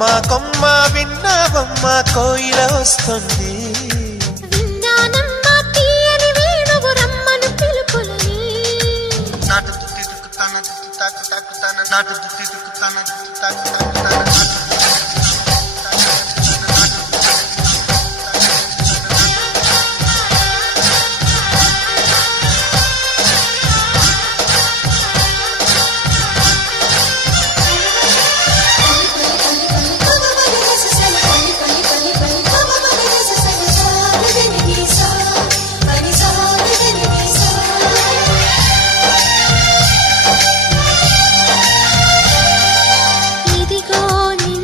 కొమ్మ కొమ్మ విన్నావమ్మ కోయిల వస్తుంది. విన్నానమ్మా తీయని వేణువు రమ్మను పిలుపులని. నాటు తాకు తాకు తాకు నాటు